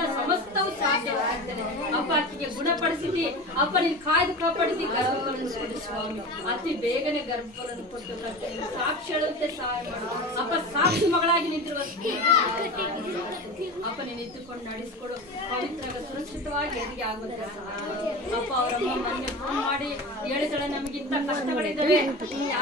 ಎಲ್ಲ ಸಮಸ್ತವು ಸಾಧ್ಯವಾಗುತ್ತದೆ ಅಪ್ಪ. ಆಕೆಗೆ ಗುಣಪಡಿಸಿದಿ ಅಪ್ಪ, ನೀನು ಕಾಯ್ದು ಕಾಪಾಡಿದಿ, ಗರ್ಭಫಲವನ್ನು ಕೊಡು ಸ್ವಾಮಿ. ಅತಿ ಬೇಗನೆ ಗರ್ಭಫಲವನ್ನು ಕೊಟ್ಟು ಸಾಕ್ಷಿ ಹೇಳುವಂತೆ ಸಹಾಯ ಮಾಡು ಅಪ್ಪ. ಸಾಕ್ಷಿ ಮಗಳಾಗಿ ನಿಂತಿರುವ ಅಪ್ಪ, ನೀನು ಇದ್ದುಕೊಂಡು ನಡೆಸಿಕೊಡು. ಪವಿತ್ರ ಸುರಕ್ಷಿತವಾಗಿ ಹೆರಿಗೆ ಆಗುವಂತೆ ಅಪ್ಪ. ಅವರಮ್ಮ ಮೊನ್ನೆ ಫೋನ್ ಮಾಡಿ ಹೇಳಿದಳೆ, ನಮಗಿಂತ ಕಷ್ಟಗಳಿದ್ದಾವೆ,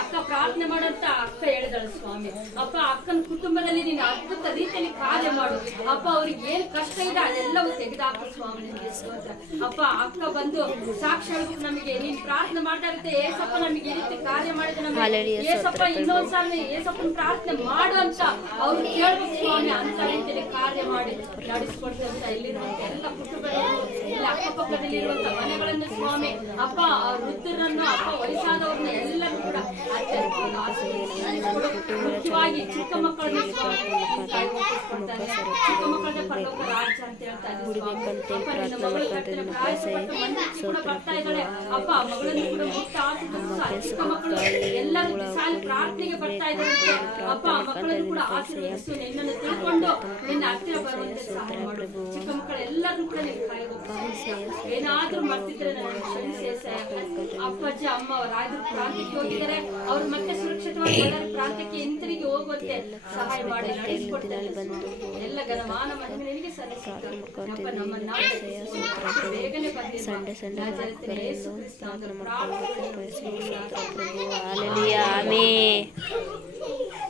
ಅಕ್ಕ ಪ್ರಾರ್ಥನೆ ಮಾಡಂತ ಅಕ್ಕ ಹೇಳಿದಳು ಸ್ವಾಮಿ. ಅಪ್ಪ, ಅಕ್ಕನ ಕುಟುಂಬದಲ್ಲಿ ನೀನು ಅದ್ಭುತ ರೀತಿಯಲ್ಲಿ ಕಾರ್ಯ ಮಾಡು ಅಪ್ಪ. ಅವ್ರಿಗೆ ಏನ್ ಕಷ್ಟ ಇದೆ ಅದೆಲ್ಲವೂ ತೆಗೆದಾಕು ಸ್ವಾಮಿ. ನಿಮಗೆ ಸ್ತೋತ್ರ ಅಪ್ಪ. ಅಕ್ಕ ಬಂದು ಸಾಕ್ಷಿ ಹೇಳ್ಬೇಕು ನಮಗೆ. ನೀನ್ ಪ್ರಾರ್ಥನೆ ಮಾಡ್ತಾ ಇರುತ್ತೆ, ಏಸಪ್ಪ ನಮಗೆ ಈ ರೀತಿ ಕಾರ್ಯ ಮಾಡಿದ್ರೆ ನಮಗೆ ಏಸಪ್ಪ ಇನ್ನೊಂದ್ಸಲ ಏಸಪ್ಪನ ಪ್ರಾರ್ಥನೆ ಮಾಡು ಅಂತ ಅವ್ರು ಕೇಳ್ಬೇಕು ಸ್ವಾಮಿ. ಅಂತ ರೀತಿಯಲ್ಲಿ ಕಾರ್ಯ ಮಾಡಿ ನಡೆಸ್ಕೊಡ್ತಂತ ಇಲ್ಲಿರುವಂತ ಎಲ್ಲ ಕುಟುಂಬಗಳು, ಇಲ್ಲ ಅಕ್ಕಪಕ್ಕದಲ್ಲಿರುವಂತ ಮನೆಗಳನ್ನು ಸ್ವಾಮಿ ಅಪ್ಪ, ವೃದ್ಧರನ್ನು ಅಪ್ಪ, ವಯಸ್ಸಾದವ್ರನ್ನ ಎಲ್ಲರೂ ಕೂಡ ಮುಖ್ಯವಾಗಿ ಚಿಕ್ಕ ಮಕ್ಕಳನ್ನ ಚಿಕ್ಕ ಮಕ್ಕಳನ್ನ ಪರಲೋಕ ರಾಜ್ಯ ಅಂತ ಹೇಳ್ತಾ ಇದ್ದಾರೆ ಅಪ್ಪ. ಮಗಳನ್ನು ಕೂಡ ಚಿಕ್ಕ ಮಕ್ಕಳು ಎಲ್ಲರೂ ದಿಸಾಲಿ ಪ್ರಾರ್ಥನೆಗೆ ಬರ್ತಾ ಇದ್ದಾರೆ ಅಪ್ಪ. ಮಕ್ಕಳನ್ನು ಕೂಡ ಆಶೀರ್ವದಿಸು, ನಿನ್ನನ್ನು ತಿಳ್ಕೊಂಡು ನಿನ್ನ ಹತ್ತಿರ ಬರುವಂತೆ ಸಹಾಯ ಮಾಡು. ಚಿಕ್ಕ ಮಕ್ಕಳು ಎಲ್ಲರೂ ಕೂಡ ನೀನು ಕಾಯ್ದು ಏನಾದ್ರೂ ಮಾಡ್ತಿದ್ರೆ ನನ್ನ ಕ್ಷಮಿಸಿ ಅಪ್ಪಾಜಿ ಅಮ್ಮ ಅವರಾದ್ರೂ ಪ್ರಾಂತ್ಯಕ್ಕೆ ಹೋಗಿದ್ದಾರೆ, ಅವ್ರ ಮತ್ತೆ ಸುರಕ್ಷಿತವಾಗಿ ಪ್ರಾಂತ್ಯಕ್ಕೆ ಹಿಂತಿರುಗಿ ಹೋಗುವಂತೆ ಸಹಾಯ ಮಾಡಿ ನಡೆಸಿಕೊಡ್ತಾರೆ. ಎಲ್ಲ ಘನಮಾನ ಮಹಿಮೆ ನಿನಗೆ ಸಲ್ಲಿಸುತ್ತಾರೆ. ನಮ್ಮನ್ನ ಬೇಗನೆ ಬಂದಿದ್ದಾರೆ.